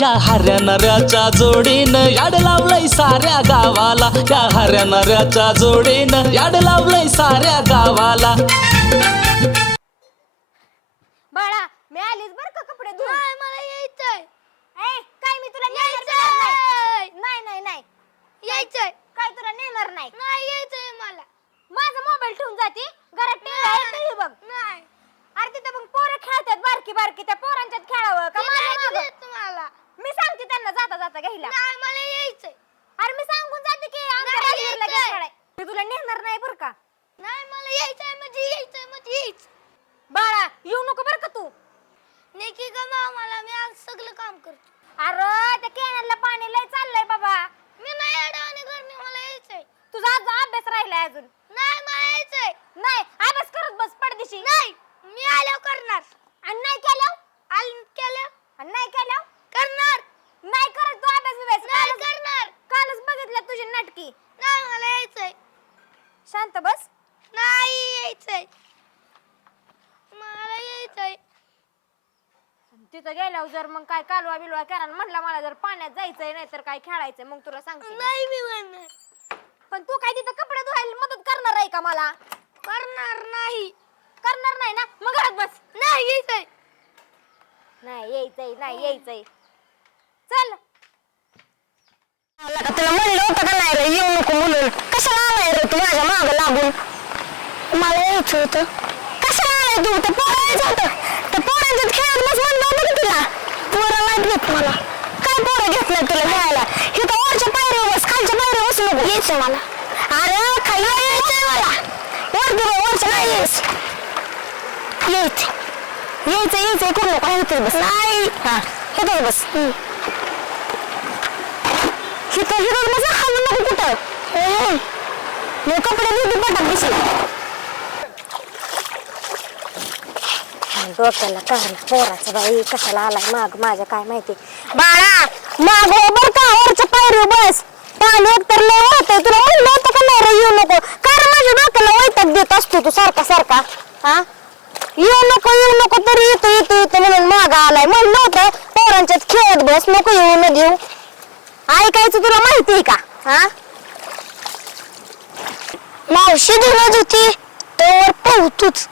या हऱ्या नऱ्याच्या जोडीनं याड लावलंय साऱ्या गावाला, या हऱ्या नऱ्याच्या जोडीनं याड लावलंय साऱ्या गावाला. बाळा मी आलीच बर का कपडे धुवून. नाही मला यायचंय. काय मी तुला नेणार नाही. नाही नाही यायचंय. काय तुला नेणार नाही? नाही यायचंय मला. माझा मोबाईल ठेवून जाते घरात. टीव्ही बघ. नाही अरे तिथे मग पोरं खेळतात बारकी बारकी, त्या पोरांच्यात खेळावं का तुम्हाला? मी सांगते त्यांना जाता जाता घ्यायला. नाही मला यायचंय. अरे मी सांगून जाते की मी तुला नेणार नाही बर का. नाही मला यायचंय म्हणजे यायचं. बाळा येऊ नको बर का तू. नेकी ग मला मी आज सगळं काम करतो. अरे त्या कॅनलला पाणी लय चाललंय बाबा. मी नाही अडवणे घरने मला यायचंय. तुझा आज अभ्यास राहिलाय अजून. नाही मला यायचंय. नाही अभ्यास करत बस पडदिशी. नाही मी आल्यावर करणार. आणि नाही केलं आणि नाही केलं करणार. नाही करत तू अभ्यास नाही करणार. कालच बघितलं तुझी नाटकी. नाही मला यायचंय. शांत बस. नाही यायचंय मला यायचंय. तिथं गेल्यावर जर मग काय कालवा बिलवा करा म्हणला मला जर पाण्यात जायचंय नाही तर काय खेळायचंय मग तुला सांगते. नाही मी म्हणणार. पण तू काय तिथं कपडे धुवायला मदत करणार आहे का मला? करणार नाही ना मग घरात बस. नाही यायचंय. चल. तुला म्हणलं होतं का नाही रे येऊ नको म्हणून? कशाला आलाय रे तू माझ्या मागं लागून? मला यायचं होतं. कशाला आलाय तू? तर पोरं यायचं होतं. तर पोरांच्यात खेळत बस म्हणलं होतं की तुला. पोरं नाही घेत मला. काय पोरं घेत नाही तुला खेळायला? हे तर वरच्या पायऱ्या बस, खालच्या पायऱ्या बसू नको. यायचं मला. अरे खाली यायचंय मला. वरच्या नाही यायचं करू नको. इथे बस. नाही हा इथे बस. हिथं बस. हलू नको कुठं. मी कपडे धुते पटात दिसले. डोक्याला टाळला पोराचा बाई. कशाला आलाय माग माझ्या काय माहिती. बाळा माग बर का वरच्या पायरी बस. पाणी एकतर लय होतंय. तुला म्हणलं होतं का नाही रे येऊ नको? कारण माझ्या डोक्याला वैताग देत असतो तू सारखा. हा येऊ नको तरी येतो म्हणून माग आलाय. म्हणलं होतं पोरांच्यात खेळत बस. नको येऊ न घेऊ. ऐकायचं तुला माहितीये का? हा मावशी धुणं होती तर पोहतूच.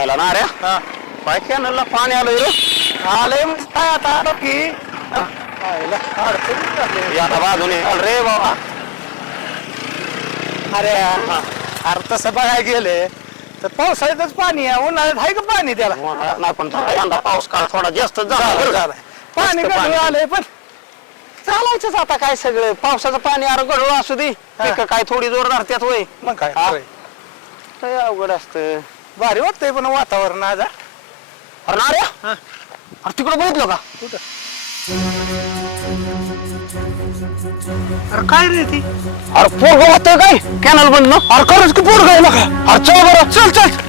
आला ना रे. काय कॅनलला पाणी आलंय मस्त आता की आता बाजूने रे बाबा. अरे तसं बघायला गेले तर पावसाळ्यातच पाणी आहे. उन्हाळ्यात आहे का पाणी त्याला? नाही पण यंदा पाऊस काळ थोडा जास्त झाला. पाणी गढूळ आलंय पण चालायचंच आता काय सगळं. पावसाचं पाणी अरे गढूळ असू दे. पिकं काय थोडी जोर धरत्यात होय. मग काय काय अवघड असतं. भारी वाटतंय पण वातावरण आज. अरे तिकडे बघितलं का? कुठं? अरे काय रे ती? अरे पोरग होतंय काय कॅनल बंद ना? अरे खरंच की पोरग आहे ना का? अरे चल बरं चल.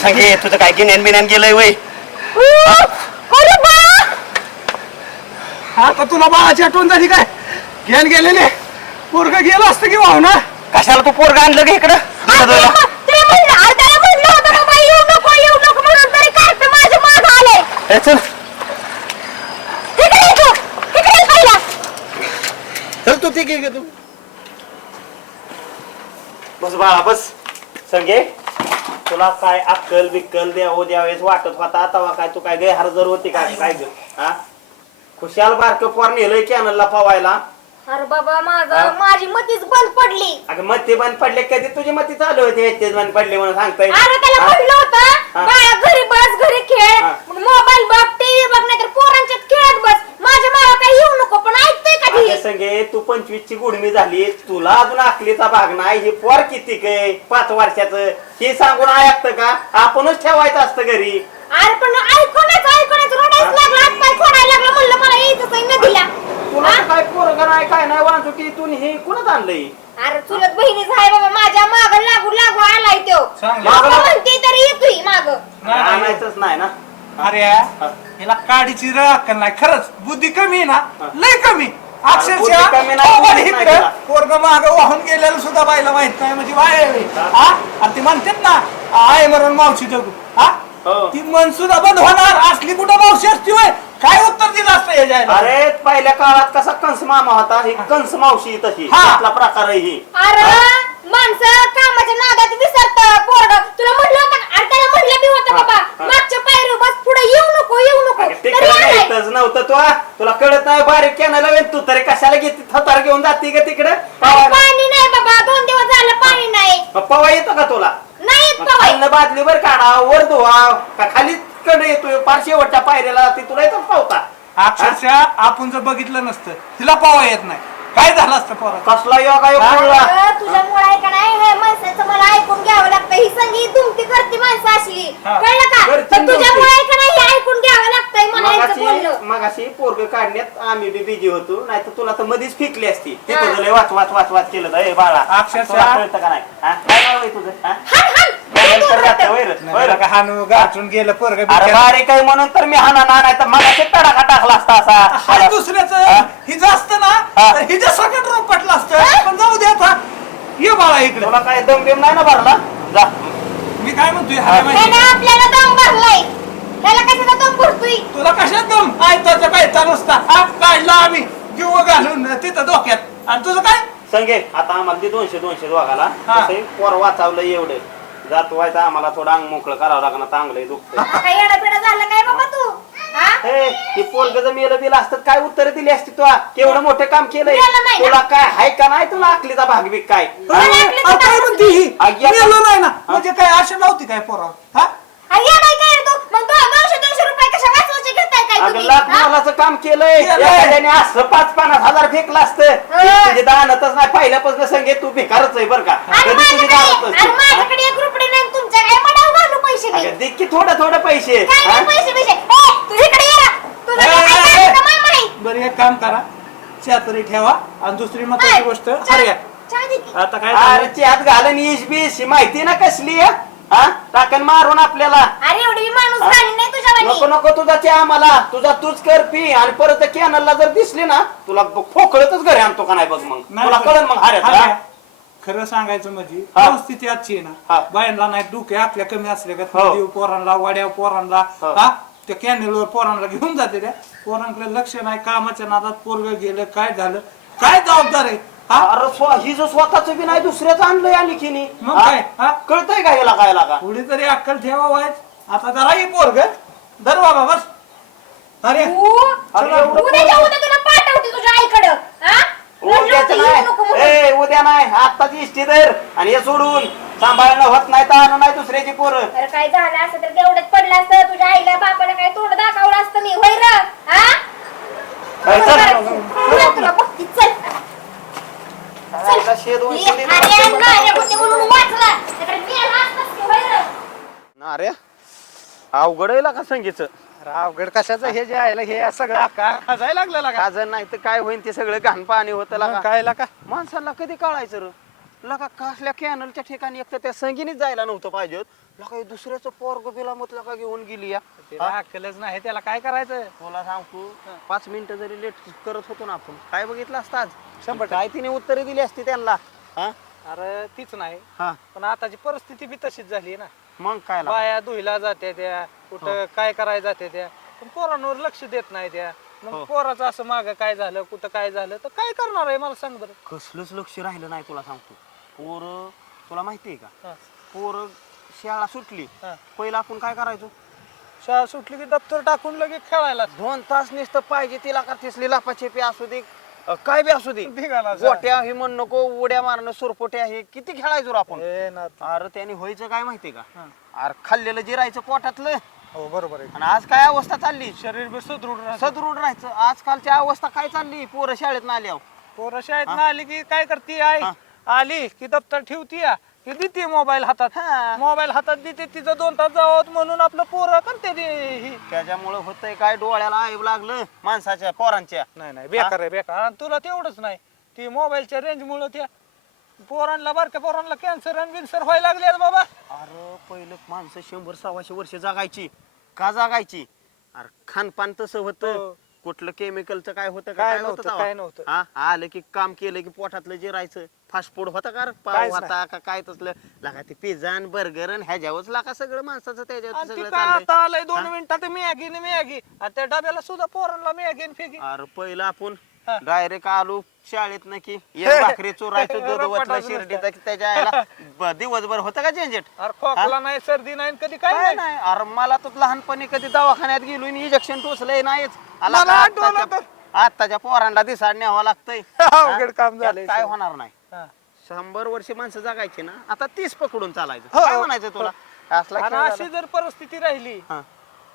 सांगे तुझं काय गिन्यान बिन्यान गेलंय वय? आता तुला बाळाची आठवण झाली काय? घेऊन गेलेले पोरग गेलं असतं की वाहू ना. कशाला तू पोरग आणलं का इकडं? चल तू ती घे तू. बस बाळा बस. संगे तुला काय अक्कल बिक्कल द्यावेळेस वाटत होता तेव्हा काय तू काय गैरहजर होती काय ग? हा खुशाल बारक पोर नेलंय कॅनलला पवायला. अरे बाबा माझी मतीच बंद पडली. अगं मती बंद पडले कधी तुझी मती चालू होती ह्याचेच बंद पडले म्हणून सांगताय. अरे त्याला म्हणलं होतं बाळा घरी बस घरी खेळ मोबाईल बघ टीव्ही बघ नाही तर पोरांच्यात खेळत संगे तू 25 ची गुडमी झाली तुला अजून आकलीचा भाग नाही हे पोर किती काय 5 वर्षाचं हे सांगून ऐकतं का आपणच ठेवायचं असतं घरी अरे पण ऐकूनच रडायच लागला हात पाय फोडायला लागला म्हणलं मला यायचंच आहे नदीला तुला तर काय पोरग नाही काय नाही वांचुकी तू हे कुणाच आणलंय अरे चुलत बहिणीच आहे बाबा माझ्या माग लागू आलाय तो चांगलं. लोकं म्हणते तरी येतोय माग आणायचंच नाही ना अरे हिला काडीची अक्कल नाही खरंच बुद्धी कमी आहे ना लय कमी बुद्धी कमी नाही, बुद्धी नाही तिला. पोरग माग वाहून गेलेलं सुद्धा बाईला माहित नाही म्हणजे वाय आणि ती म्हणतात ना आय मरण मावशी जगू हा हो. ती मन सुद्धा बंद होणार असली कुठं मावशी असती होय काय उत्तर दिलं असतं हे जायला अरे पहिल्या काळात कसा कंस मामा होता ही कंस मावशी तशी हा. त्यातला प्रकार आहे ही अरे माणसं कामाच्या नादात विसरत पोरग तुला म्हणलं होतं का? अरे त्याला म्हणलं बी होतं बाबा मागच्या पायरी बस पुढे येऊ नको अरे तरी तिकडे आलाय. येतच नव्हतं तुला कळत नाही बारीक कॅनला वेळ तू तरी कशाला घेते थतार घेऊन जाते का तिकडे अरे पाणी नाही बाबा 2 दिवस झालं पाणी नाही पवा येतो का तुला नाही येत पवाय खाल्लं बादली वर काढा वर धुवा का खाली कडे येतोय फार शेवटच्या पायऱ्याला ती तुला येतच पावता अक्षरशः आपण जर बघितलं नसतं तिला पावा येत नाही काय झालं असतं पोरा कसला योगा योग पडला अरे, तुझ्यामुळे आहे का नाही हे माणसाचं मला ऐकून घ्यावं लागतं ही संगी दुमती करते माणसं असली हा. कळलं का करते पण तुझ्यामुळे दुमती. आहे का नाही हे ऐकून घ्यावं लागतंय मला यांचं बोलणं मगाशी पोरग काढण्यात आम्ही बी बिजी होतो नाही तर तुला तर मधीच फेकली असती हा. तिथं झालंय वाच केलं ए बाळा अक्षरशः- तुला कळतं का नाही हा? काय नाव आहे तुझं हा? हाण काय काय नंतर जातं, तू वैर? वैर. का हानू गाठून गेलं पोरग अरे बारीक आहे म्हणून तर मी हाना नाही तर मला तडाखा टाकला असता हाय असा दुसऱ्याच हा? हिचं असतं ना हा. तर हिच्या सकट रोग पटलं असतं पण जाऊ दे आता ये बाळा इकडे तुला काय दम बिम नाही ना भरला जा मी काय म्हणतोय हाय माहिती त्याने आपल्याला दम भरलाय त्याला कशाचा दम भरतोय तुला कशात दम आयताच्या पायता नुसता हात काढला आम्ही जीव घालून तिथं डोक्यात आणि तुझं काय संगे आता आम्हाला ते 200 दोघाला हा. तसंही पोर वाचावलं एवढं जात व्हायचं आम्हाला थोडं अंग मोकळं करावं लागणार चांगलंय दुखत काय येडा झालं काय बाबा तू हा हे पोरग जर मेलं दिलं असतं काय उत्तर दिली असती तुला केवढं मोठं काम केलंय केलं नाही ना. तुला काय हाय का नाही तुला आखलीचा भाग बिग काय मला आपली अहो, काय म्हणते ही आज्ञा- मेलो नाही ना म्हणजे काय आशा नव्हती काय पोरा हा येडा काय रे तू मग तू 200 रुपये कशा वाचवायचे घेताय काय अगं तुम्ही लाख हा? मोलाचं काम केलंय केलंय. एखाद्याने असं 5-50 हजार फेकलं असतं हा. तुझी दानतच नाही पहिल्यापासून संगे तू बेकारच आहे बरं का अरे कधी तुझी दानत अरे माझ्याकडे 1 रुपये नाही तुमच्या काय मडाव घालू पैसे मी दे की थोडं पैसे काय हा? नाही पैसे तू इकडे ये ना. तुझं ए, काय ए, काय ए. कमाल नाही बरं एक काम करा चहा तरी ठेवा आणि दुसरी महत्वाची गोष्ट हरया चहा दे की. आता काय अरे झालं? त्यात घालून इशबीश माहिती ना कसली आहे? हा टाकन मारून आपल्याला अरे एवढी बी माणूस हा? झाली नाही तुझ्या नको वाणी नको तुझा चहा मला तुझा तूच कर पी आणि परत कॅनलला जर दिसली ना तुला फोकळतच घरी आणतो का नाही बघ मग नाही, तुला कळन मग हरया. हाऱ्यात खरं सांगायचं म्हणजे हा. परिस्थिती आजची आहे हा. ना बायांना नाही डोके आपल्या कमी असले का हो. देव पोरांना वाड्या पोरांना हो. हा त्या कॅनेलवर पोरांना घेऊन जाते त्या पोरांकडे लक्ष नाही कामाच्या नादात पोरग गेलं काय झालं काय जबाबदार आहे हा अरे ही जो स्वतःच बी नाही दुसऱ्याच आणलंय आणखीन मग काय हा कळतंय का ह्याला काय लागा थोडी तरी अक्कल ठेवा वायच आता जरा ही पोरग धर बाबा बस अरे उद्या तुला पाठवते तुझ्या आईकडं हा? उद्याच येऊ नको म्हणून. नाही ए उद्या नाही आत्ताच इष्टी धर आणि हे सोडून सांभाळणं होत नाही तर नाही दुसऱ्याची पोरं अरे काय झालं असं तर तेवढंच पडलं असतं तुझ्या आईला बापाला काय तोंड दाखवलं असतं मी होय र हा? काय चल. तुला तुला बघती, चल. आता शेद ये, उंचीने अरे नाऱ्या होते म्हणून वाचला नाहीतर मेला असतास की होय र? नाऱ्या अवघड आहे का संगीचं अवघड कशाचं हे जे आहे हे सगळं खाजायला लागलेला का खाजण नाही तर काय होईल ते सगळं घाण पाणी होतं मग लागा काय लागा माणसाला कधी कळायचं र लगा कसल्या कॅनलच्या ठिकाणी एक तर त्या संगीनीच जायला नव्हतं पाहिजे लगा हे दुसऱ्याचं पोरग बिला मत लगा घेऊन गेली या त्याला अक्कलच नाही त्याला काय करायचं तुला सांगतो 5 मिनिटं जरी लेट करत होतो ना आपण काय बघितलं असतं आज 100% काय तिने उत्तरे दिली असती त्यांना हा अरे तीच नाही हा पण आताची परिस्थिती बी तशीच झाली ना मग काय लागा? बाया धुईला जाते त्या कुठं काय करायला जाते त्या पण पोरांवर लक्ष देत नाही त्या हो. मग पोराचं असं माग काय झालं कुठं काय झालं तर काय करणार आहे मला सांग बरं कसलंच लक्ष राहिलं नाही तुला सांगतो पोर तुला माहितीये का हा. पोर शाळा सुटली हा. पहिलं आपण काय करायचो शाळा सुटली की दप्तर टाकून लगेच खेळायला 2 तास नुसतं पाहिजे तिला का तिसली लापाछेपी असू दे काय बी असू दे निघाला जा. गोट्या हे म्हण नको उड्या मारणं सुरपोट्या हे किती खेळायचो रे आपण ए ना अरे त्याने व्हायचं काय माहितीये का हा. अरे खाल्लेलं जिरायचं पोटातलं हो बरोबर आहे आणि आज काय अवस्था चालली शरीर बी सुदृढ राहतं. सदृढ राहायचं आजकालची अवस्था काय चालली पोरं शाळेत आल्यावर पोरं शाळेत आली की काय करते आई आली की दप्तर ठेवती की देते मोबाईल हातात मोबाईल हातात देते तिचं 2 तास जावं म्हणून आपलं पोरं करते ही त्याच्यामुळे होतंय काय डोळ्याला आईब लागलं माणसाच्या पोरांच्या. नाही बेकार आहे बेकार आणि तुला तेवढंच नाही ती मोबाईलच्या रेंज मुळे त्या पोरांना बारक्या पोरांना कॅन्सर आणि बिन्सर व्हायला लागले बाबा. अरे पहिलं माणसं 100-125 वर्ष जगायची का जगायची? अरे खानपान तसं होतं, कुठलं केमिकलचं काय होतं का काय काय होतं नव्हतं, काय नव्हतं. हा आलं की काम केलं की पोटातलं जिरायचं. फास्ट फूड होता का रे? पाव काहीच होता का काय तसलं लागा ते पिझ्झा आणि बर्गर आणि ह्याच्यावरच लागा सगळं माणसाचं त्याच्यावर आणि ती सगळं काय चाललंय. आता आलंय 2 मिनिटात मॅगी आणि त्या डब्याला सुद्धा पोरांना मॅगी आणि फेगी. अरे पहिलं आपण हा. डायरेक्ट आलो शाळेत ना की एक भाकरी चोरायचो दूध वतलं रपाटाचं शिर्डीचा की त्याच्या आईला दिवसभर होतं का झंझट? अरे खोकला नाही सर्दी नाही कधी काय काय नाही नाही. अरे मला तर लहानपणी कधी दवाखान्यात गेलो इंजेक्शन टोचलंय नाहीच. आला मला का आठवलं आत्ताच्या पोरांना दिसाड न्यावं लागतंय. अवघड काम त्यात झालंय काय सगळं. होणार नाही. हा. 100 वर्ष माणसं जगायची ना, आता 30 पकडून चालायचं. हो. काय म्हणायचं तुला? असला आणि खेळ अशी झाला. जर परिस्थिती राहिली हा.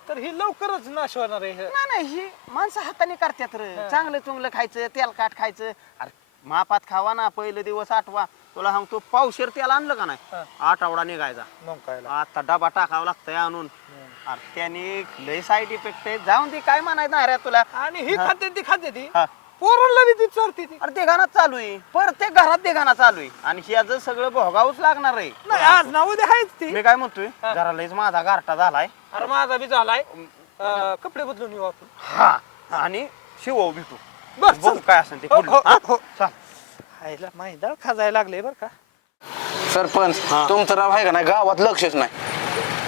तर ही लवकरच नाश होणार आहे. नाही नाही, ही माणसं हाताने करतात रे. चांगलं चुंगलं खायचं, तेलकाट खायचं. अरे मापात खावा ना, पहिले दिवस आठवा. तुला सांगतो पावशेर तेल आणलं का नाही, आठवडा निघायचा. मग काय आता डबा टाकावा लागतंय आणून. अरे त्याने लय साईड इफेक्ट आहे. जाऊन ती काय म्हणायचं नाही रे तुला. आणि ही खाते ती हा. पोरांना बी ती चरते ती. अरे ते गाणं चालू आहे, प्रत्येक घरात ते गाणं चालू आहे आणि ह्याचं सगळं भोगावंच लागणार आहे. नाही आज ना उद्या आहेच ती. मी काय म्हणतोय, जरा लयच माझा गारठा झालाय. अरे माझा बी झालाय. कपडे बदलून येऊ आपण. हा आणि शिव भेटू. बस बघू काय असेल ते हो, पुढलं. हो, हा? हो. चल. आईला मैदा खाजायला लागले बर का. सरपंच तुमचं नाव आहे का नाही गावात लक्षच नाही.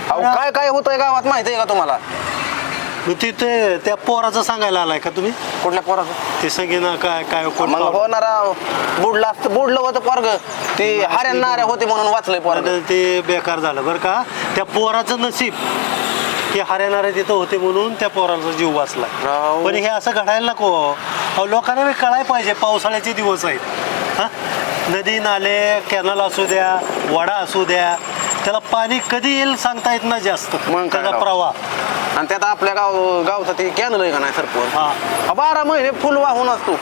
अहो काय काय होतंय गावात माहिती आहे का तुम्हाला? तिथे त्या पोराचं सांगायला आलाय का तुम्ही? कुठल्या पोराचं? ते सगळे ना काय काय कोण मग पाहुणे? होणारा बुडलं होतं पोरग ते हऱ्या होते म्हणून वाचलंय पोरग. आणि ते बेकार झालं बरं का. त्या पोराचं नशीब ते हरणारे तिथं होते म्हणून त्या पोराचा जीव वाचला. राव. पण हे असं घडायला नको. अहो लोकांना बी कळायला पाहिजे, पावसाळ्याचे दिवस आहेत. हा, नदी नाले कॅनल असू द्या, वडा असू द्या, त्याला पाणी कधी येईल सांगता येत ना जास्त. मग काय त्याचा राव. प्रवाह आणि त्यात आपल्या गावचं ते कॅनल आहे का नाही सरपंच? हा. 12 महिने फुल वाहून असतो,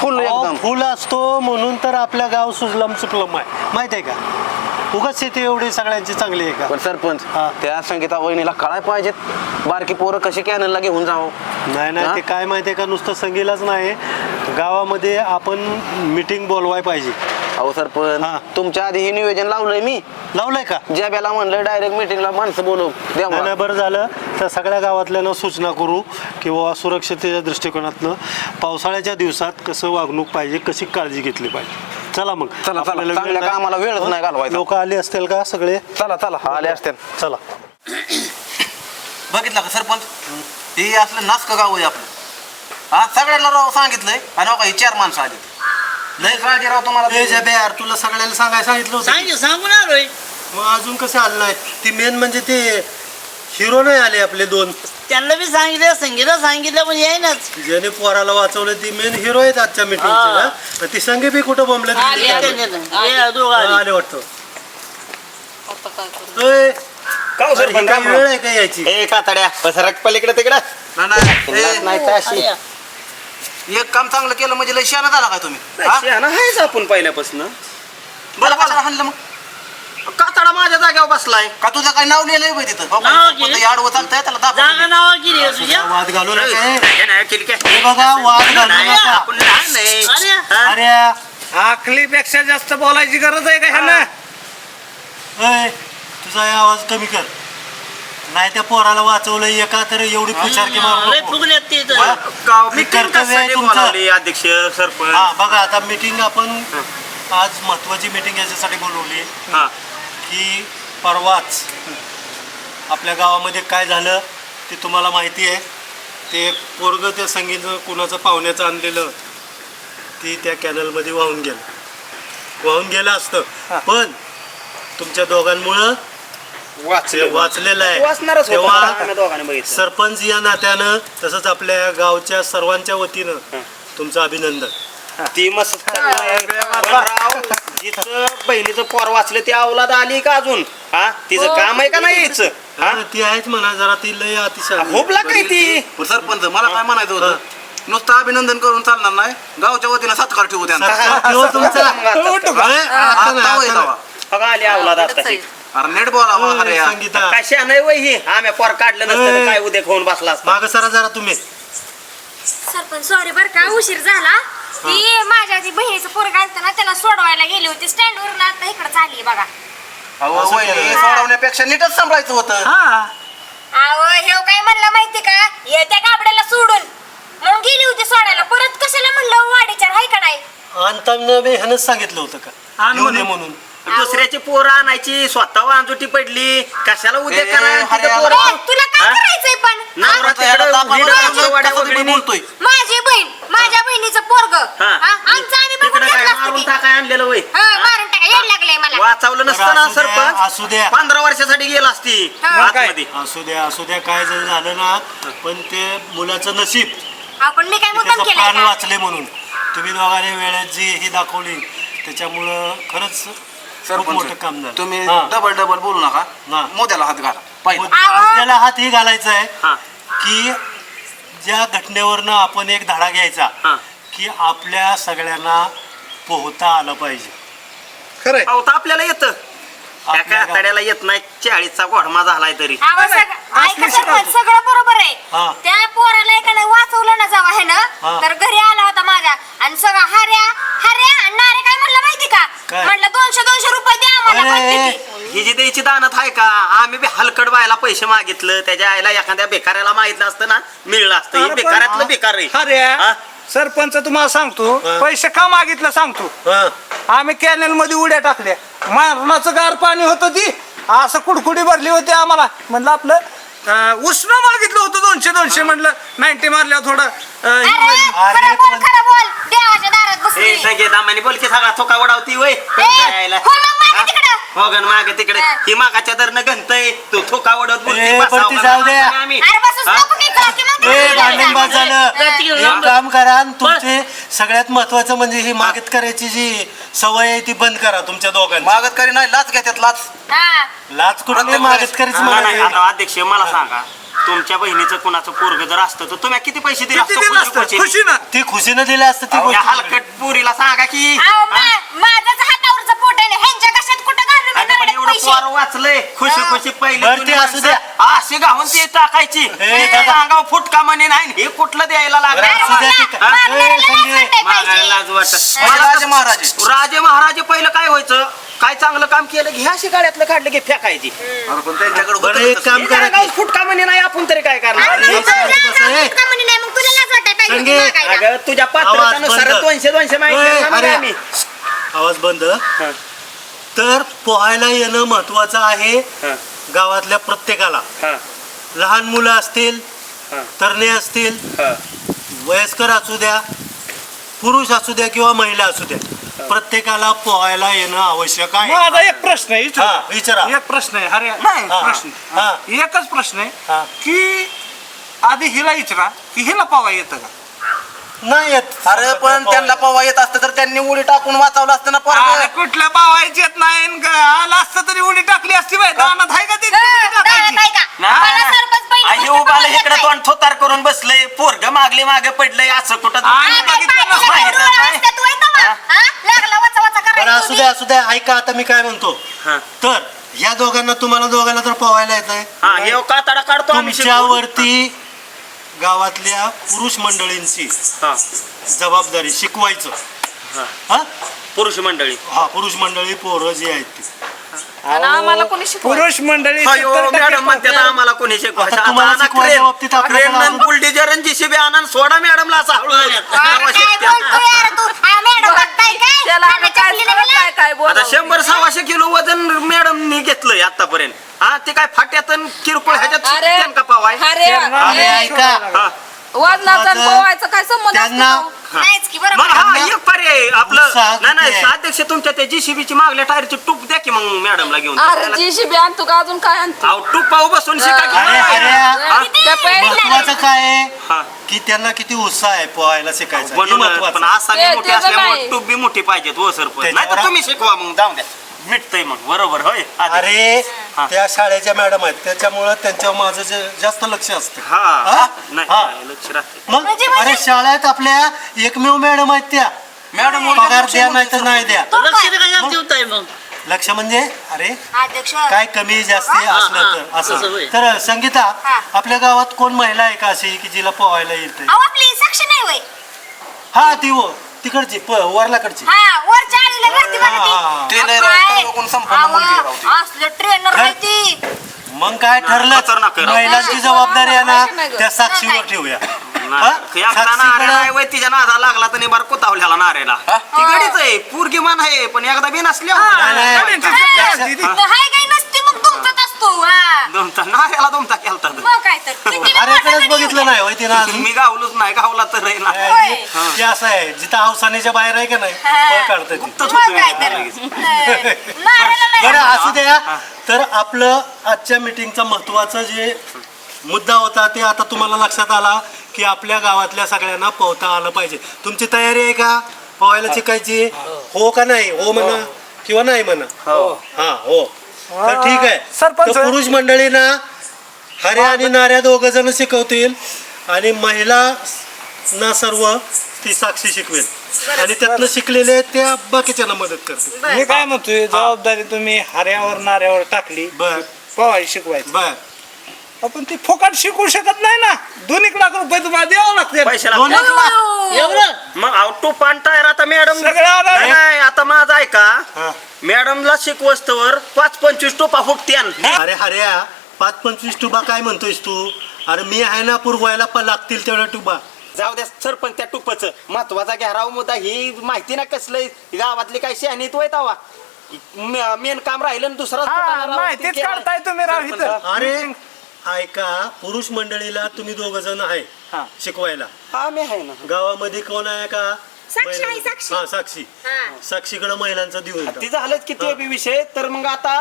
फुल एकदम. फुल असतो म्हणून तर आपल्या गाव सुजलम सुफलम आहे, माहित आहे का? उगाच शेती एवढी सगळ्यांची चांगली आहे का? पण सरपंच हा. त्या संगीता वहिनीला कळाय पाहिजेत, बारकी पोरं कशी कॅनलला घेऊन जावं. नाही नाही, हा? ते काय माहिती आहे का, नुसतं संगीलाच नाही, गावामध्ये आपण मीटिंग बोलवाय पाहिजे. अहो सरपंच हा. तुमच्या आधी हे नियोजन लावलंय मी. लावलंय का? ज्याब्याला म्हणलं डायरेक्ट मीटिंगला माणसं बोलव नाही द्या. नाही, बरं झालं. तर सगळ्या गावातल्यांना सूचना करू किंवा सुरक्षतेच्या दृष्टिकोनातनं पावसाळ्याच्या दिवसात कसं वागणूक पाहिजे, कशी काळजी घेतली पाहिजे. चला मग, चला, आपल्याला वेळ चांगल्या नाही. कामाला वेळच नाही घालवायचा. लोक आले असतील का सगळे? चला आले असते. चला. बघितलं का सरपंच, हे असलं नासक गाव आहे आपलं. हा, सगळ्याला राव सांगितलंय आणि बघा ही 4 माणसं आली. लय काळजी राव तुम्हाला. यार तुला सगळ्याला सांगायला सांगितलं होतं. सांगून आलोय. मग अजून कसं आलं नाही? ती मेन म्हणजे ते हिरो नाही आले आपले 2. त्यांना बी सांगितलं, संगीला सांगितलं पण येईनच. ज्याने पोराला वाचवलं ती मेन हिरो आहेत आजच्या मीटिंगचे. ती संगे बी कुठं बोंबले आले वाटतं. ओय, का हो अरे सरपंच, ही काय काय वेळ आहे का यायची? ए कातड्या पसरक पलीकडे तिकडं. नाही तर अशी एक काम चांगलं केलं म्हणजे लय शहाणा झाला काय तुम्ही? हा? शहाणा आहेच आपण पहिल्यापासून. बरं कशाला हाणलं मग? कातडा माझ्या जागेवर बसलाय. का तुझं काय नाव लिहिलंय बाई तिथं? हो, कोणतं आडवं चालतंय त्याला दाबून. वाद घालू नका. हे नाही केली काय? हे बघा, वाद घालू नाही, नका. आपण लहान आहे. अरे आखलीपेक्षा जास्त बोलायची गरज आहे का ह्यांना? ओय, तुझा हे आवाज कमी कर. नाही त्या पोराला वाचवलं एका तर एवढी खुशारकी मारू नको. मीटिंग कर्तव्य आहे कशासाठी तुमचं. बोलावली अध्यक्ष सरपंच? हा बघा, आता मीटिंग आपण आज महत्वाची मीटिंग याच्यासाठी बोलवली हा. की परवाच आपल्या गावामध्ये काय झालं ते तुम्हाला माहिती आहे. ते पोरग त्या संगीतचं कुणाचं पाहुण्याचं आणलेलं ती त्या कॅनलमध्ये वाहून गेलं असतं. पण तुमच्या दोघांमुळं ते वाचलेलं आहे. वाचणारच होतं. तेव्हा आम्ही दोघांनी बघितलं. सरपंच या नात्यानं तसंच आपल्या गावच्या सर्वांच्या वतीनं तुमचं अभिनंदन. ती मस्त राव, जिथं बहिणीचं पोर वाचलं ती अवलाद आली का अजून? हा, तिचं काम आहे का नाही यायचं? हा? ती आहेच म्हणा, जरा ती लय अतिशय होपला काय ती? पण सरपंच मला काय म्हणायचं होतं, नुसतं अभिनंदन करून चालणार नाही, गावच्या वतीनं सत्कार ठेवू त्यांचा. ठेव तुमचा. अरे, आता नाही, आता नाही. बघा आली अवलाद आता ही. अरे नीट बोलावा अरे यार. संगीता कशा नाही वय ही आम्ही पोर काढलं नसतं तर काय उद्या खाऊन बसला असता. माग सरा जरा तुम्ही. सरपंच सॉरी बर का उशीर झाला. ती माझ्या ती बहिणीचं पोरग आलतं ना त्याला सोडवायला गेली होती स्टँड वरून आता इकडे चालली बघा. अहो वहिनी, सोडवण्यापेक्षा नीटच सांभाळायचं होतं. अहो हे काय म्हणलं माहिती का येत्या कापड्याला सोडून म्हणून गेली होती सोडायला परत कशाला म्हणलं वाडीच्या हाय का नाही. आणताना मी ह्यानंच सांगितलं होतं का घेऊन ये म्हणून. दुसऱ्याची पोरं आणायची स्वतः अंजुटी पडली कशाला उद्या ए, करा अरे, तिथं अरे, पोरं- ए, तुला काय हा? करायचंय पण नवरा आता याला तिकडं ताप आला, भिडं कसं वाड्या तुम्ही वगैरे बोलतोय? माझी बहीण माझ्या बहिणीचं पोरग आमचं आम्ही बघून तिकडं काय घेतलं असतं मारून की. टाकाय आणलेलं वय मारून टाका येड लागलंय मला. वाचवलं नसतं ना असू द्या, सरपंच असू द्या. 15 वर्षासाठी गेला असती हा. आतमध्ये. असू द्या काय जर झालं ना पण ते मुलाचं नशीब आपण मी काय मुद्दाम त्याचं केलंय प्राण का? वाचले म्हणून तुम्ही दोघांनी वेळेत जी ही दाखवली त्याच्यामुळं खरंच खूप मोठं काम सरपंच झालं. तुम्ही हा. डबल बोलू नका. हा. मोद्याला हात घाला पाहिजे. आपल्याला हात हे घालायचा आहे हा. की ज्या घटनेवरनं आपण एक धडा घ्यायचा हा. की आपल्या सगळ्यांना पोहता आलं पाहिजे. खरंय. अहो, तर आपल्याला येतं त्या काय आताड्याला येत नाही 40चा घोडमा झालाय तरी अहो, ऐका सरपंच सगळं बरोबर आहे. हा. त्या पोराला एका नाही वाचवलं ना जावा हे ना हा. तर घरी आला होता माझ्या आणि सगळा हऱ्या आणि नारे काय म्हणलं माहिती का काय? म्हणलं 200 रुपये द्या आम्हाला अरे, प्रत्येकी. ही जी द्यायची दानत आहे का आम्ही बी हलकड बायला पैसे मागितलं त्याच्या आईला एखाद्या बेकाऱ्याला मागितलं असतं ना मिळलं असतं हे अरे पण- बेकारातलं बेकार आहे अरे हा? सरपंच तुम्हाला सांगतो पैसे का मागितलं सांगतो. हा. आम्ही कॅनल मध्ये उड्या टाकल्या मारणाचं गार पाणी होतं ती असं कुडकुडी भरली होती आम्हाला म्हणलं आपलं उष्ण मागितलं होतं 200 म्हणलं 90 मारल्यावर थोडं अरे, अरे, खरं बोल पण- खरं बोल देवाच्या दारात ए बसली. संगीत आम्हाला बोल की सगळा थोका उडावती वय हो मग मागे तिकडं. हो गण मागे तिकडे हा. ही मागाच्या दरनं घंतय तू थोका उडवत बोलती, ए, बसावं बरती का जाऊ नाही द्या. आम्ही अरे बसूच हा? नको की जा की मग ए, तिकडे भांडण बाद जा. झालं. एक काम करा आणि तुमचे सगळ्यात महत्वाचं म्हणजे ही मागत करायची जी सवय आहे ती बंद करा तुमच्या दोघांची. मागत करी नाही, लाच घेतात लाच. हा. लाच कुठे मागत करायची नाही, नाही, म्हणायचं. आता अध्यक्ष मला सांगा तुमच्या बहिणीचं कुणाचं पोरग जर असतं तर तुम्ही किती पैसे दिले किती दिलं असतं खुशी ना. ती खुशीनं दिली असतं ती या गोष्ट. हलकट पुरीला सांगा की अहो, माझंच हातावरचं पोट आहे ना, ह्यांच्या कशात कुठं घालून अगं पण देणार एवढं पैसे? पोर वाचलंय खुशी खुशी पहिली बरं, जुनी ते असू द्या. माणसं अशी घालून ते टाकायची दादा. अंगावर फुटका म्हणे नाही हे कुठलं द्यायला लागलं बरं, असू द्या की काय. मागणाऱ्याला ए, संजय. लाज वाटते मागायला पाहिजे. लाज वाटत राजे महाराजे. राजे महाराजे पहिलं काय व्हायचं काय चांगलं काम केलं घ्या शिकाड्यातलं काढलं की फेकायची अरे पण त्यांच्याकडे बरं, होतं एक तसं. काम हे करा जरा की. गावात फुटका म्हणे नाही आपण तरी काय करणार अरे, अरे, तुझं कसं अंगावर आहे? फुटका म्हणे नाही, मग तुला लाज वाटायला पाहिजे संगे. होती मागायला. अगं तुझ्या आवाज पात्रानुसार बंद. 200 ए, माहिती अरे. आम्ही आवाज बंद. तर पोहायला येणं महत्वाचं आहे हा. गावातल्या प्रत्येकाला. हा, लहान मुलं असतील हा. तरणे असतील हा. वयस्कर असू द्या पुरुष असू द्या किंवा महिला असू द्या प्रत्येकाला पोहायला येणं आवश्यक आहे. माझा एक प्रश्न आहे हा, विचारा. एक प्रश्न आहे अरे नाही. हा, प्रश्न हा. एकच प्रश्न आहे हा. की आधी हिला विचारा की हिला पावा येतं का. नाही येत. अरे पण त्यांना पवा येत असतं तर त्यांनी उडी टाकून वाचवलं असतं ना अरे पोरगं. कुठल्या पावायची येत नाही न आला असतं तरी उडी टाकली असती बाई दानात आहे का ती दारात आहे का? मला सरपंच पहिली आई गोष्ट उभाले पाहायला इकडे येत तोंड थोतार करून बसलंय पोरग मागले मागे पडलंय असं कुठं आणि नाही. काय बघितलं पाहिलं माहित डोळा नाही. असतात, तू येतं का? हा? लागला वाचा वाचा बरं करायला असू द्या असू द्या ऐका आता मी काय म्हणतो हा. तर ह्या दोघांना तुम्हाला दोघांना तर पोहायला येत आहे हा हे कातडा काढतो आम्ही शिकवून. तुमच्यावरती गावातल्या पुरुष मंडळींची हा, जबाबदारी शिकवायचं. हा. हा पुरुष मंडळी हा पुरुष मंडळी पोरं जी आहेत ती आम्हाला कोणी शिकवलं? पुरुष मंडळी अयो 70% मॅडम म्हणतात आम्हाला कोणी शिकवायचं आता तुम्हाला शिकवायच्या बाबतीत आपल्याला अजून- बुलडीजर जीसीबी आणून सोडा मॅडमला असं हळू काय बोलतो यार तू? हा, मॅडम बघताय काय? त्याला आम्ही कानाच्या काय फुलीला सांगत गेला? नाही, काय आता बोलावं. 100-125 किलो वजन मॅडमनी घेतलंय आतापर्यंत हा ते काय फाट्यात आणि किरकोळ ह्याच्यात अरे सुट्ट्यान का पावाय अरे अरे ऐका हा. वजनाचा आणि पोहायचं काय संबंध त्यांना- असतो का? नाहीच की मग बरोबर. हा एक पर्याय आपलं उत्साह नाही नाही किती आहे? अध्यक्ष तुमच्या त्या जीसीबीची मागल्या टायरची टूप द्या की मग मॅडमला घेऊन अरे जीसीबी आणतो का अजून काय आणतो अहो, टूप पाहू बसून शिका की अरे, नाही. अरे, हा? त्या पहिल्या- महत्वाचं काय आहे हा. की त्यांना किती उत्साह आहे पोहायला शिकायचा हे म्हणून महत्वाचं. पण असा ते- मोठी ते तर असल्यामुळे नाही. टूप बी मोठी पाहिजेत हो सरपंच त्याच्यावर नाही तर तुम्ही शिकवा मग जाऊ द्या मिटतंय मग बरोबर होय आधी. अरे हा. त्या शाळेच्या मॅडम आहेत त्याच्यामुळं त्यांच्यावर माझं जास्त लक्ष असतं हा हा? नाही हा. नाही, लक्ष राहते मग अरे शाळेत आपल्या एकमेव मॅडम आहेत त्या मॅडम पगार द्या नाही तर नाही द्या मग लक्ष म्हणजे अरे अध्यक्ष काय कमी जास्ती असलं तर असं तर संगीता आपल्या गावात कोण महिला आहे का अशी की जिला पोहायला येते अहो आपली साक्ष नाही होय हा ती हो तिकडची वरलाकडची हा वर चाळीला करते बघा हा. ती ते लय काय? लोकं संपूर्ण मुलगी आहे राव ती. असलं ट्रेनर आहे ती मग काय ठरलं खतरनाक आहे. महिलांची जबाबदारी आहे माहिती नाही ना गं. त्या साक्षीवर ठेवूया हा? एकदा नाऱ्या साक्षीकडं- नाही वय तिच्या नादा लागला तर बार कोतावल्याला नाऱ्याला ती गडीच आहे पूरगी मान आहे पण एकदा बी नसल्या नाही, नाही. हाय काही नसते मग तुमचाच असतो हा दमता नाऱ्याला दमता केलता मग काय तर किती अरे बघितलं नाही होय तिनं अजून मी गावलोच नाही गावला तर आहे ना होय. ते असं आहे जिथं अवसानीच्या बाहेर आहे का नाही पळ काढतं ती. गुप्तच मग होतोय काय तर लगेच. नाऱ्याला नाही बरं असू द्या तर आपलं आजच्या मीटिंगचा महत्वाचा जे मुद्दा होता ते आता तुम्हाला लक्षात आला की आपल्या गावातल्या सगळ्यांना पोहता आलं पाहिजे तुमची तयारी आहे का पोहायला शिकायची हो का नाही हो म्हणा किंवा नाही म्हणा हा हो तर ठीक आहे सरपंच. तर पुरुष मंडळी ना हऱ्या आणि नाऱ्या दोघ जण शिकवतील आणि महिला ना सर्व ती साक्षी शिकवेल आणि त्यातनं शिकलेले त्या बाकीच्यांना मदत करतील मी काय म्हणतोय जबाबदारी तुम्ही हऱ्यावर नाऱ्यावर टाकली बर पोहाय शिकवायचं बर आपण ती फुकट शिकवू शकत नाही ना 2 लाख रुपये तुम्हाला द्यावं लागते पैसे दोन लागतात. मग आउटो पान टायर आता मॅडम सगळं आलं. नाही आता माझा ऐका हा. मॅडमला शिकवस्तवर 5-25 टोपा फुटत्यान अरे हऱ्या 5-25 टुबा काय म्हणतोयस तू अरे मी आहे ना पुरवायला लागतील तेवढ्या टुबा जाऊ द्या सरपंच त्या टुप्पच महत्वाचा घ्याराव मुद्दा ही माहिती ना कसलंय गावातली काय शहाणीत वय तवा मेन काम राहिलं आणि दुसरा माहितीच काढताय तुम्ही राव इथं अरे ऐका पुरुष मंडळीला तुम्ही दोघ जण आहे शिकवायला हा मी आहे ना गावामध्ये कोण आहे का साक्षी आहे, साक्षी. हा साक्षी साक्षीकडे महिलांचा देऊन ती झालंच की ते बी विषय तर मग आता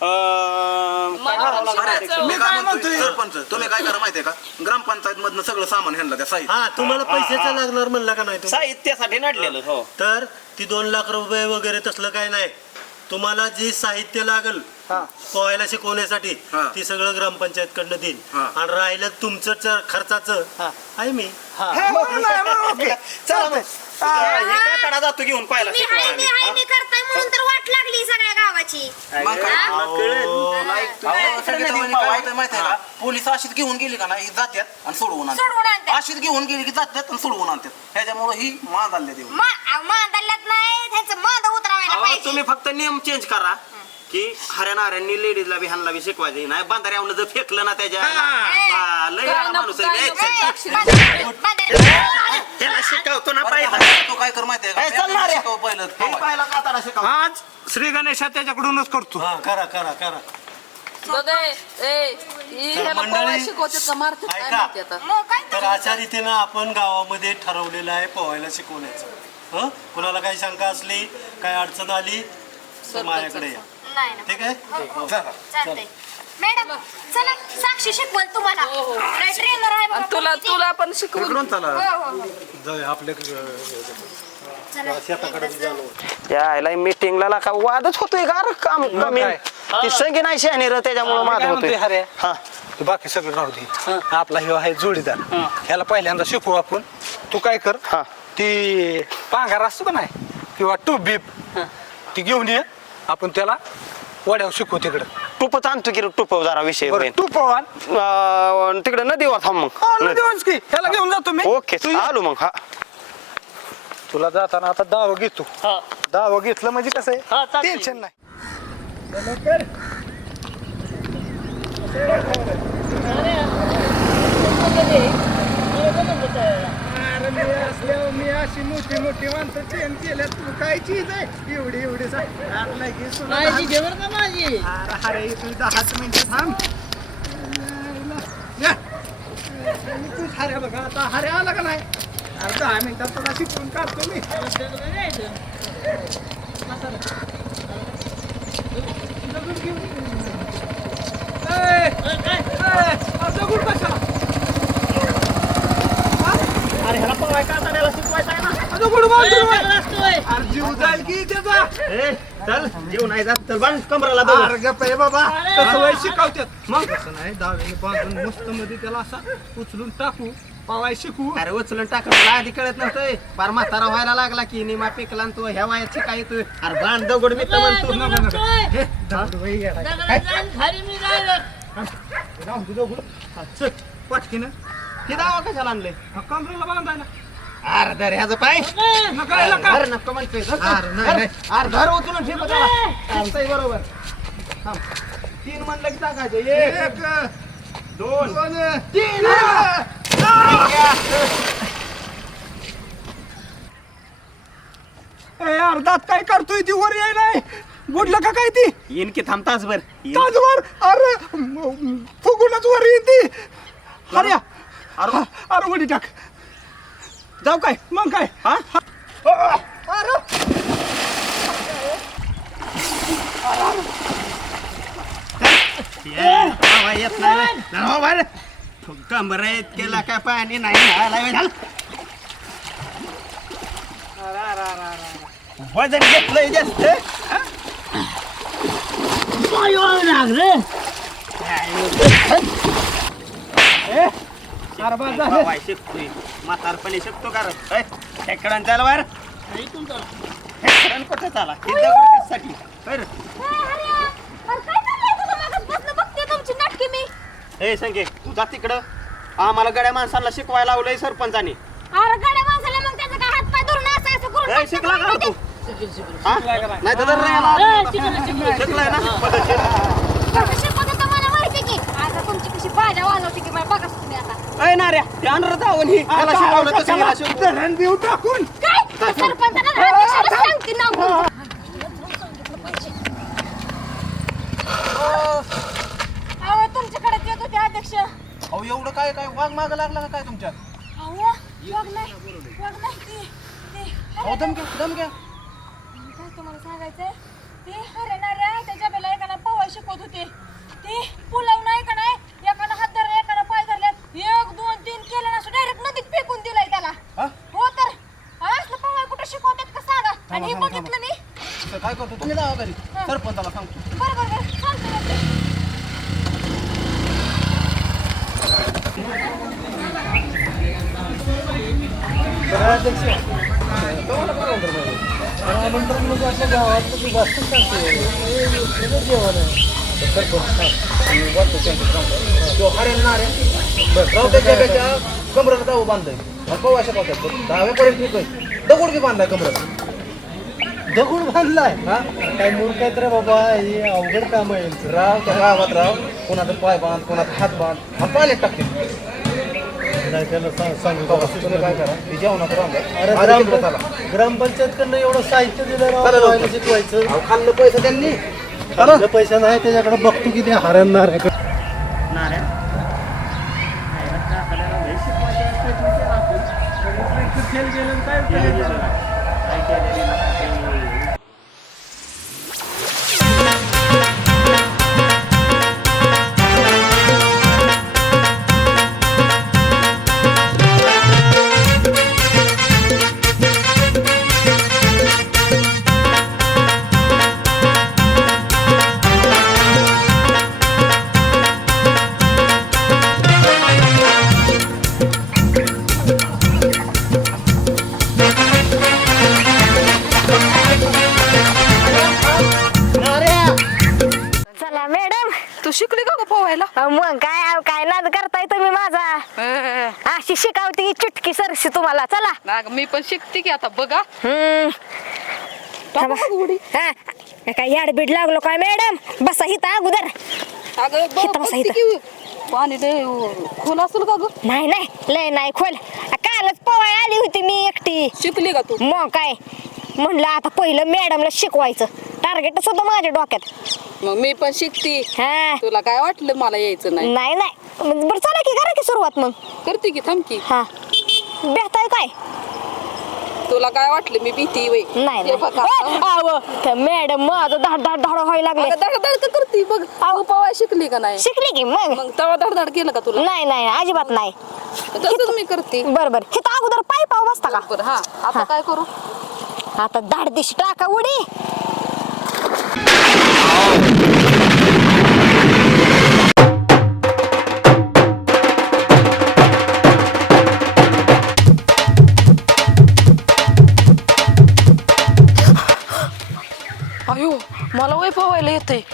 काय करावं लागणार आहे? मी काय म्हणतोय सरपंच तुम्ही काय करा माहितीये का ग्रामपंचायत मधनं सगळं सामान ह्यांना त्या साहित्य हा तुम्हाला पैशाचं लागणार म्हणला का नाही तुम्ही साहित्यासाठी नडलेलं हो तर ती 2 लाख रुपये वगैरे तसलं काय नाही तुम्हाला जे साहित्य लागल पोहायला शिकवण्यासाठी हा. ती सगळं ग्रामपंचायत कडनं देईन हा. आणि राहिलं तुमचं खर्चाचं आहे मी चला मग. हे काय कडा जातो घेऊन पाहिला मी हाय मी हाय मी करताय म्हणून तर वाट लागली सगळ्या गावाची मग काय माहितीये का पोलीस अशीच घेऊन गेली का नाही जात्यात आणि सोडवून सोडवून आणतात आणतात. अशीच घेऊन गेली की जात्यात आणि सोडवून आणतात ह्याच्यामुळे ही मान आणल्या देऊन मांदल्यात नाही त्यांचं मांद उतरावायला अहो, पाहिजे तुम्ही फक्त नियम चेंज करा की हऱ्यानाऱ्यांनी लेडीजला बी ह्यांना बी शिकवायचं नाही बांधाऱ्यावरून जर फेकलं ना त्याच्या लय याला माणूस आहे त्याला शिकवतो ना पाहिजे तो काय कर माहितीये काय चालणार आहे? शिकव पहिलं हे पोहायला. पाहिला का त्याला शिकव आज श्री गणेशा त्याच्याकडूनच करतो हा करा करा करा बघ ह्याला मंडळी, पोहायला शिकवतात का मारतात काय ऐका. माहिती आता मग काय तर अशा रीतीनं आपण गावामध्ये ठरवलेलं आहे पोहायला शिकवण्याचं हं कुणाला काही शंका असली काय अडचण आली तर माझ्याकडे या नाही ना ठीक आहे हो. चालतंय मॅडम चला साक्षी शिकवल तुम्हाला ट्रेनर आहे बघा आणि तुला किती. तुला पण शिकवून हो, हो, हो. जाऊया आपल्या चला, यायला मीटिंगला का वादच होतोय का रे काम कमी काय? ती संगी नाही शहाणी रे त्याच्यामुळे माझं होतोय हरे हा तू बाकी सगळं राहू दे आपला हे आहे जोडीदार ह्याला पहिल्यांदा शिकवू आपण तू काय कर हा. ती पांघार असतो का नाही किंवा टूब बीप ती घेऊन ये आपण त्याला वड्यावर शिकवू तिकडं टुपच आणतो की टुप जरा विषय बरं होईल तू पवान तिकडे नदीवर थांब मग दिवस की ह्याला घेऊन जातो मी ओके तू ये. आलो मग हा तुला जाताना आता दावा घेतो दावा घेतलं म्हणजे कसं आहे टेन्शन नाही मी अशी मोठी मोठी माणसं चेन केल्या तू काय चीज आहे एवढी एवढी अरे तू 10 मिनिटं थांब तू हऱ्या बघा आता हऱ्या आला का नाही अरे 10 मिनिटात तुला शिकवून काढतो मी दगड कशा अरे ह्याला पवाय का त्याला शिकवायचं आहे ना दगड बांधून अरे जीव जाईल की त्याचा ए, चल जेव नाही जात चल बांध कमराला दगड. अरे गप्प आहे बाबा तसं वय शिकवतात मग तसं नाही दावेने बांधून मस्त मध्ये त्याला असा उचलून टाकू पावाय शिकू अरे उचलून टाकलं मला आधी कळत नव्हतं बार म्हातारा व्हायला लागला की निमा पिकला आणि तू ह्या वयात शिकाय तू अरे बांध दगड मी तर म्हणतो हे, दगड वय येडा. राहू दे दगड. हा, चल पटकीनं हे दावा कशाला आणलंय हा, कमरेला बांधायला अरे धर ह्याचं पाय नका नका धर नको म्हणतोय अरे नाही अरे धर उचलून ठेव त्याला चालतंय बरोबर थांब. 3 म्हणलं की टाकायचं 1 2 3 ए यार दात काय करतोय ती वर याय नाही बुडलं का काय ती येईन की थांब तासभर येईन. ताजवर अरे फुगूनच वर येते अरे अरे अरे वडी टाक जाऊ काय मग काय हा अरे आवाज येत नाही बाहेर कंबर केला काय पाणी नाही झालं वजन घेतलंय जास्त शिकतोय म्हातारपणी शिकतो का खेकडान चाल बाहेर खेकडान कुठं चाला हे दगड कशासाठी बरं ए संगे तू जा तिकडं आम्हाला गड्या माणसाला शिकवायला लावलंय सरपंचाने अरे गाड्या माणसाला मग त्याचा काय हात पाय धरून असं करून ए, शिकला का तू हा? नाही तर जर शिकलाय ना पद्धतशीर. शिकवतो तर मला माहिती की आता तुमची कशी भाज्या वाजवते की बघा तुम्ही आता ए नाऱ्या ध्यान जाऊन ही त्याला शिकवलं तसं हिला शिकव. धरण देऊ टाकून काय सरपंचाला अध्यक्षाला सांगते ना अहो तुमच्याकडे येत होते अध्यक्ष अहो एवढं काय काय वाघ माग लागला का काय तुमच्या अहो वाघ नाही अहो दम घ्या काय तुम्हाला सांगायचंय ते हरणाऱ्या त्याच्या बेला एकाला पवाय शिकवत होते ते पुलाव नाही का नाही एकानं हात धरला एकानं पाय धरल्यात 1 2 3 केलं ना असं डायरेक्ट नदीत फेकून दिलाय त्याला हो तर असलं पवाय कुठं शिकवतात का सांगा आणि हे बघितलं मी काय करतो तुम्ही जावा घरी सरपंचाला सांगतो बरोबर सांगते कमराला दाव बांधलाय पवा शिकवतात दहाव्यापर्यंत ठीक आहे दगड की बांधलाय कमराला दगड बांधलाय हा काय मूर्ख आहेत रे बाबा हे अवघड काम आहे यांचं. राव त्या गावात राव कोणाचा पाय बांध कोणाचा हात बांध आणि पाण्यात टाकते नाही त्याला सांगू तुम्ही काय करा हे जेवणात अरे राहणार ग्रामपंचायतकडनं एवढं साहित्य दिलं राव, चला लवकर. व्हायला शिकवायचं अहो, खाल्लं पैसे त्यांनी आपलं पैसा नाही त्याच्याकडे बघतो किती हरणार आहे नाऱ्या चला मॅडम तू शिकली का पोहायला मग काय काय नाद करताय तुम्ही माझा अशी शिकावती की चुटकी सरशी तुम्हाला चला मी पण शिकते की आता बघा हा काय याडबीड लागलो काय मॅडम बसा हिता अगोदर अगं इथं बसा, इथं. की पाणी लय खोल असेल का ग नाही नाही लय नाही खोल कालच पवाय आली होती मी एकटी शिकली का तू मग काय म्हणलं आता पहिलं मॅडमला शिकवायचं टार्गेटच होतं माझ्या डोक्यात मग मी पण शिकते हा तुला काय वाटलं मला यायचं नाही नाही नाही बरं चला की करा की सुरुवात मग करते की थांब की हा बेहताय काय तुला काय वाटलं मी भीती वय नाही हे बघा. मॅडम माझं धाड धाड धाड व्हायला लागले अगं धडधड का करते बघ अहो पवाय शिकली का नाही शिकली की मग मग तवा धडधड केलं का तुला नाही नाही अजिबात नाही तसंच मी करते बरं बरं हे तर अगोदर पाय पाव बसता का बरं हा आता काय करू आता धाड दिशी टाका उडी अयो मला वय पोवायला येते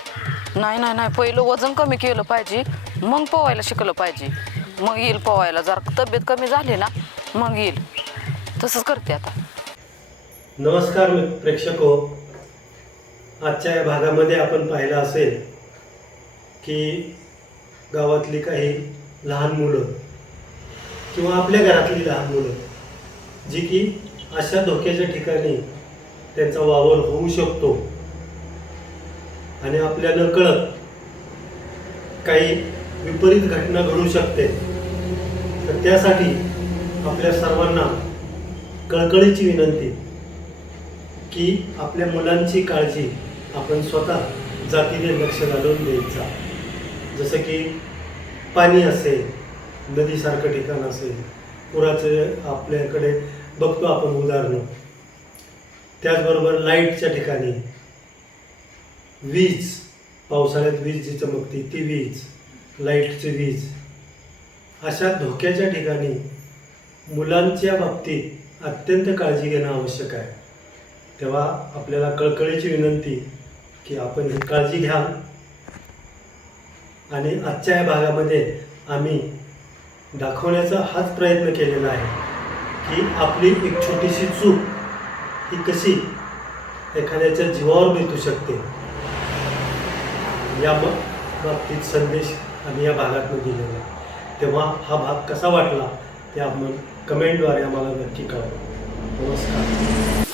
नाही नाही नाही पहिलं वजन कमी केलं पाहिजे मग पोवायला शिकलं पाहिजे मग येईल पोवायला जर तब्येत कमी झाली ना मग येईल तसंच करते आता नमस्कार प्रेक्षको, आजच्या या भागामध्ये आपण पाहिलं असेल की गावातली काही लहान मुलं किंवा आपल्या घरातली लहान मुलं जी की अशा धोक्याच्या ठिकाणी त्यांचा वावर होऊ शकतो आणि आपल्या नकळत काही विपरीत घटना घडू शकते. तर त्यासाठी आपल्या सर्वांना कळकळीची विनंती की आपल्या मुलांची काळजी आपण स्वतः जातीने लक्ष घालून द्यायचा. जसं की पाणी असेल, नदीसारखं ठिकाण असेल, पुराचं आपल्याकडे बघतो आपण उदाहरणं, त्याचबरोबर लाईटच्या ठिकाणी, वीज, पावसाळ्यात वीज जी चमकते ती वीज, लाईटची वीज, अशा धोक्याच्या ठिकाणी मुलांच्या बाबतीत अत्यंत काळजी घेणं आवश्यक आहे. तेव्हा आपल्याला कळकळीची विनंती की आपण ही काळजी घ्या. आणि आजच्या या भागामध्ये आम्ही दाखवण्याचा हाच प्रयत्न केलेला आहे की आपली एक छोटीशी चूक ही कशी एखाद्याच्या जीवावर बेतू शकते, या बाबतीत संदेश आम्ही या भागातून दिलेला आहे. तेव्हा हा भाग कसा वाटला ते आपण कमेंटद्वारे आम्हाला नक्की कळवा. नमस्कार.